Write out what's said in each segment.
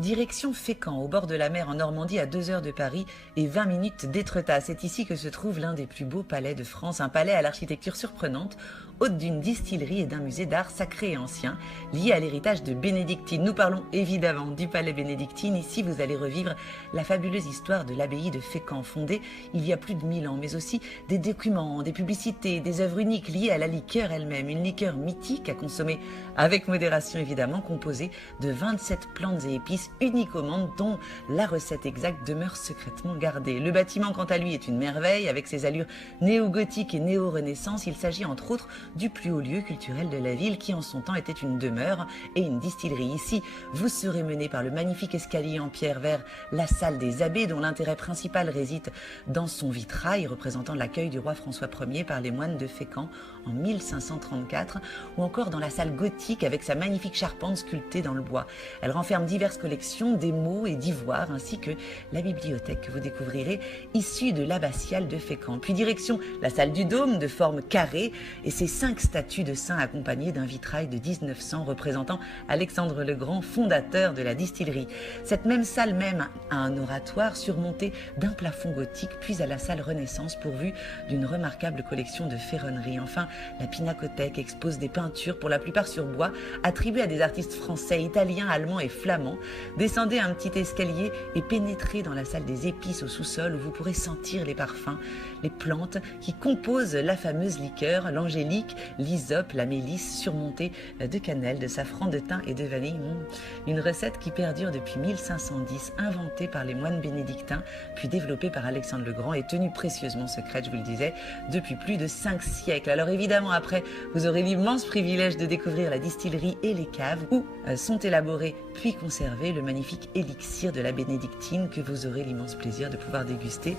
Direction Fécamp, au bord de la mer en Normandie, à 2 heures de Paris et 20 minutes d'Étretat. C'est ici que se trouve l'un des plus beaux palais de France, un palais à l'architecture surprenante, hôte d'une distillerie et d'un musée d'art sacré et ancien, lié à l'héritage de Bénédictine. Nous parlons évidemment du palais Bénédictine. Ici, vous allez revivre la fabuleuse histoire de l'abbaye de Fécamp, fondée il y a plus de 1000 ans, mais aussi des documents, des publicités, des œuvres uniques liées à la liqueur elle-même. Une liqueur mythique à consommer avec modération évidemment, composée de 27 plantes et épices uniques au monde, dont la recette exacte demeure secrètement gardée. Le bâtiment, quant à lui, est une merveille, avec ses allures néo-gothiques et néo-renaissance. Il s'agit entre autres du plus haut lieu culturel de la ville, qui en son temps était une demeure et une distillerie. Ici, vous serez mené par le magnifique escalier en pierre vers la salle des abbés, dont l'intérêt principal réside dans son vitrail représentant l'accueil du roi François Ier par les moines de Fécamp en 1534, ou encore dans la salle gothique avec sa magnifique charpente sculptée dans le bois. Elle renferme diverses collections d'émaux et d'ivoire, ainsi que la bibliothèque que vous découvrirez, issue de l'abbatiale de Fécamp. Puis direction la salle du Dôme, de forme carrée, et ses 5 statues de saints accompagnées d'un vitrail de 1900 représentant Alexandre le Grand, fondateur de la distillerie. Cette même salle même a un oratoire surmonté d'un plafond gothique, puis à la salle Renaissance pourvue d'une remarquable collection de ferronnerie. Enfin, la Pinacothèque expose des peintures, pour la plupart sur bois, attribuées à des artistes français, italiens, allemands et flamands. Descendez un petit escalier et pénétrez dans la salle des épices au sous-sol, où vous pourrez sentir les parfums, les plantes qui composent la fameuse liqueur, l'angélique, l'hysope, la mélisse, surmontée de cannelle, de safran, de thym et de vanille. Une recette qui perdure depuis 1510, inventée par les moines bénédictins, puis développée par Alexandre le Grand et tenue précieusement secrète, je vous le disais, depuis plus de 5 siècles. Alors évidemment, après, vous aurez l'immense privilège de découvrir la distillerie et les caves où sont élaborés puis conservés le magnifique élixir de la bénédictine, que vous aurez l'immense plaisir de pouvoir déguster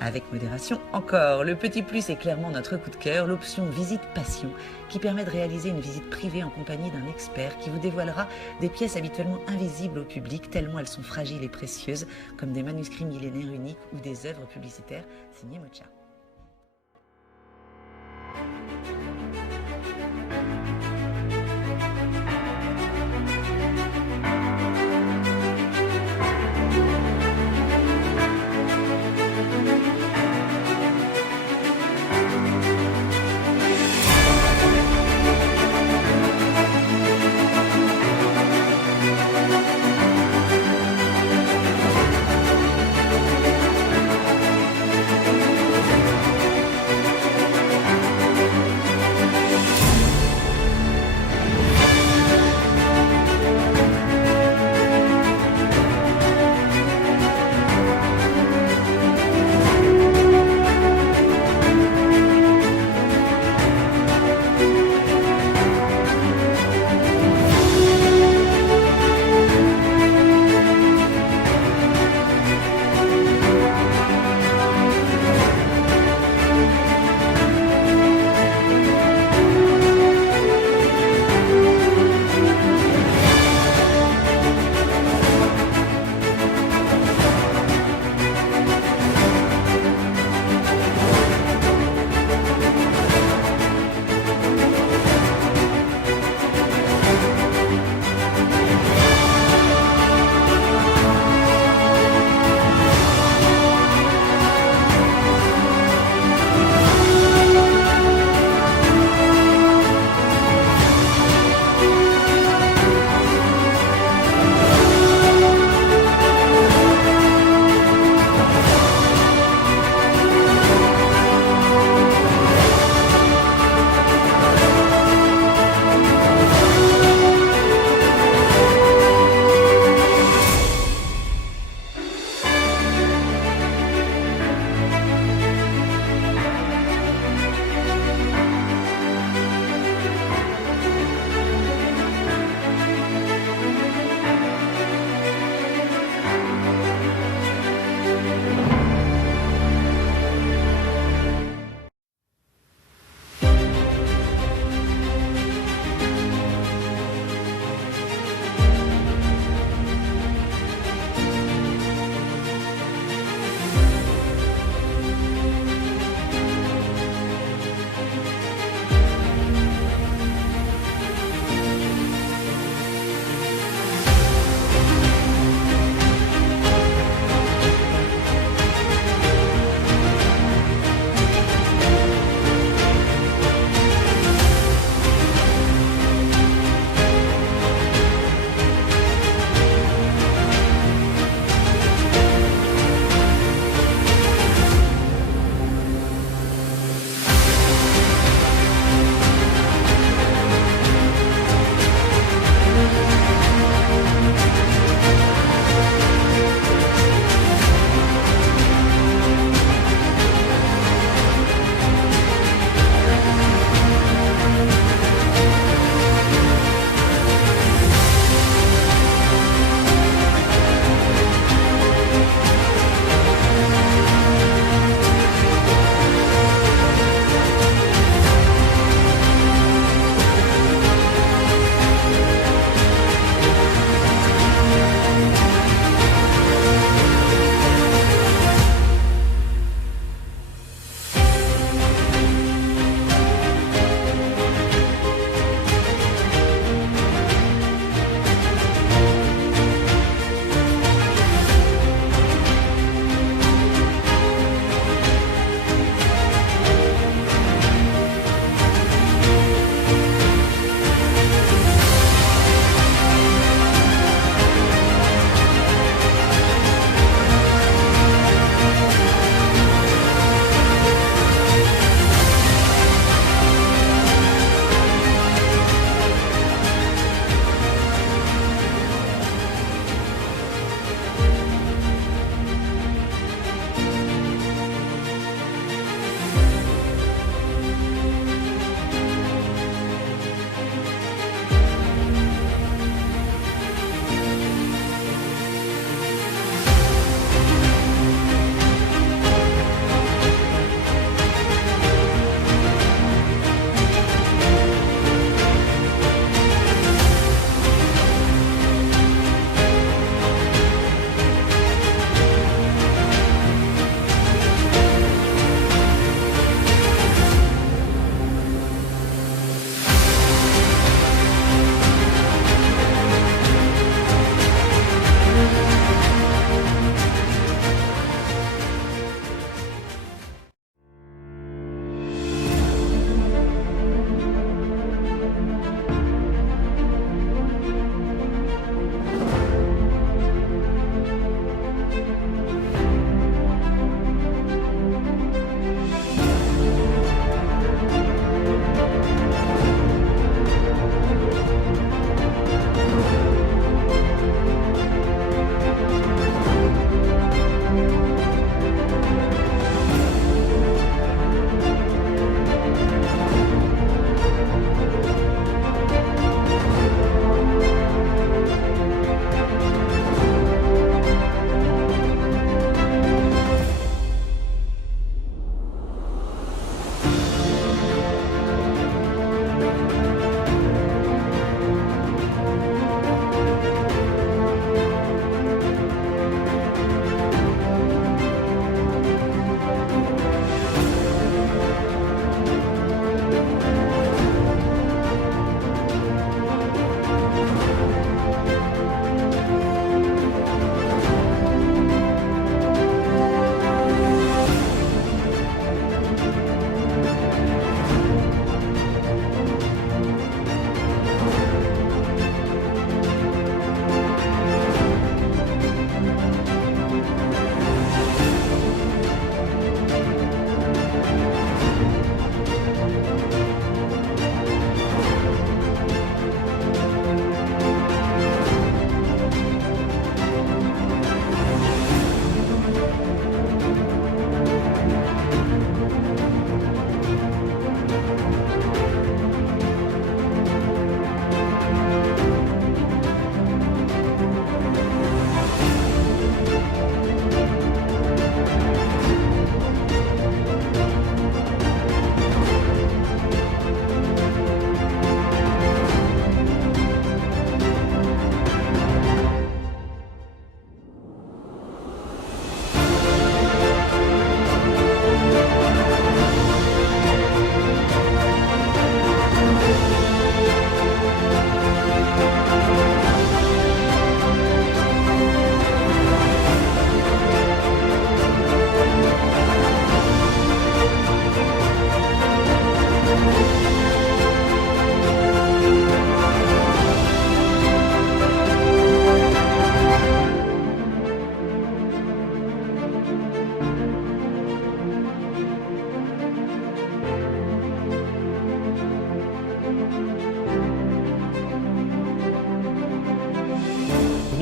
avec modération encore. Le petit plus est clairement notre coup de cœur, l'option Visite Passion, qui permet de réaliser une visite privée en compagnie d'un expert qui vous dévoilera des pièces habituellement invisibles au public, tellement elles sont fragiles et précieuses, comme des manuscrits millénaires uniques ou des œuvres publicitaires signées Mocha.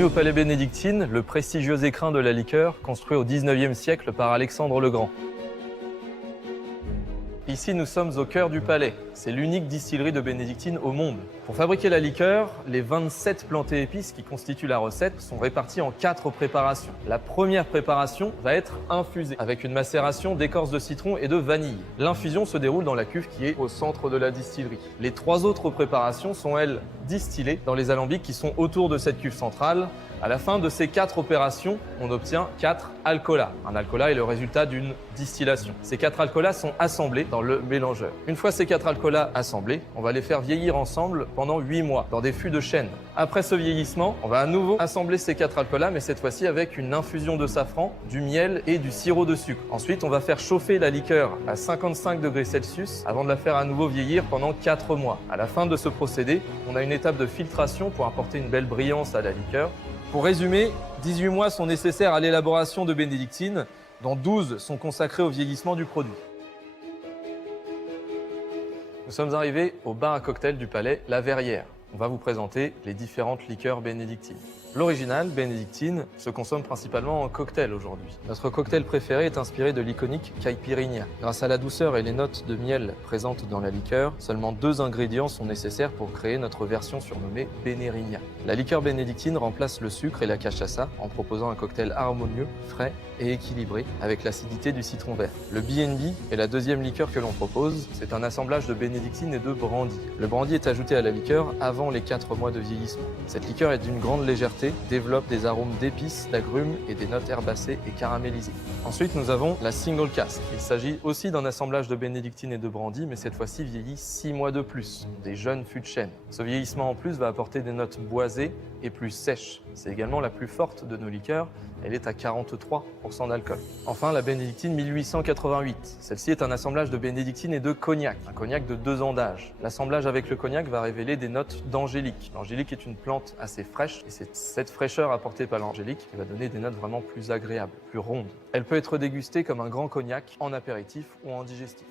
au Palais Bénédictine, le prestigieux écrin de la liqueur construit au XIXe siècle par Alexandre le Grand. Ici, nous sommes au cœur du palais. C'est l'unique distillerie de bénédictine au monde. Pour fabriquer la liqueur, les 27 plantes et épices qui constituent la recette sont réparties en 4 préparations. La première préparation va être infusée, avec une macération d'écorce de citron et de vanille. L'infusion se déroule dans la cuve qui est au centre de la distillerie. Les 3 autres préparations sont, elles, distillées dans les alambics qui sont autour de cette cuve centrale. À la fin de ces 4 opérations, on obtient 4 alcoolats. Un alcoolat est le résultat d'une distillation. Ces 4 alcoolats sont assemblés dans le mélangeur. Une fois ces 4 alcoolats assemblés, on va les faire vieillir ensemble pendant 8 mois dans des fûts de chêne. Après ce vieillissement, on va à nouveau assembler ces 4 alcoolats, mais cette fois-ci avec une infusion de safran, du miel et du sirop de sucre. Ensuite, on va faire chauffer la liqueur à 55 degrés Celsius avant de la faire à nouveau vieillir pendant 4 mois. À la fin de ce procédé, on a une étape de filtration pour apporter une belle brillance à la liqueur. Pour résumer, 18 mois sont nécessaires à l'élaboration de bénédictine, dont 12 sont consacrés au vieillissement du produit. Nous sommes arrivés au bar à cocktail du Palais La Verrière. On va vous présenter les différentes liqueurs bénédictines. L'original, bénédictine, se consomme principalement en cocktail aujourd'hui. Notre cocktail préféré est inspiré de l'iconique caipirinha. Grâce à la douceur et les notes de miel présentes dans la liqueur, seulement 2 ingrédients sont nécessaires pour créer notre version surnommée Bénérinha. La liqueur bénédictine remplace le sucre et la cachaça en proposant un cocktail harmonieux, frais et équilibré avec l'acidité du citron vert. Le B&B est la deuxième liqueur que l'on propose. C'est un assemblage de bénédictine et de brandy. Le brandy est ajouté à la liqueur avant les 4 mois de vieillissement. Cette liqueur est d'une grande légèreté, développe des arômes d'épices, d'agrumes et des notes herbacées et caramélisées. Ensuite, nous avons la single cask. Il s'agit aussi d'un assemblage de bénédictine et de brandy, mais cette fois-ci vieilli 6 mois de plus, des jeunes fûts de chêne. Ce vieillissement en plus va apporter des notes boisées et plus sèches. C'est également la plus forte de nos liqueurs. Elle est à 43% d'alcool. Enfin, la bénédictine 1888. Celle-ci est un assemblage de bénédictine et de cognac, un cognac de 2 ans d'âge. L'assemblage avec le cognac va révéler des notes d'angélique. L'angélique est une plante assez fraîche et c'est cette fraîcheur apportée par l'angélique qui va donner des notes vraiment plus agréables, plus rondes. Elle peut être dégustée comme un grand cognac en apéritif ou en digestif.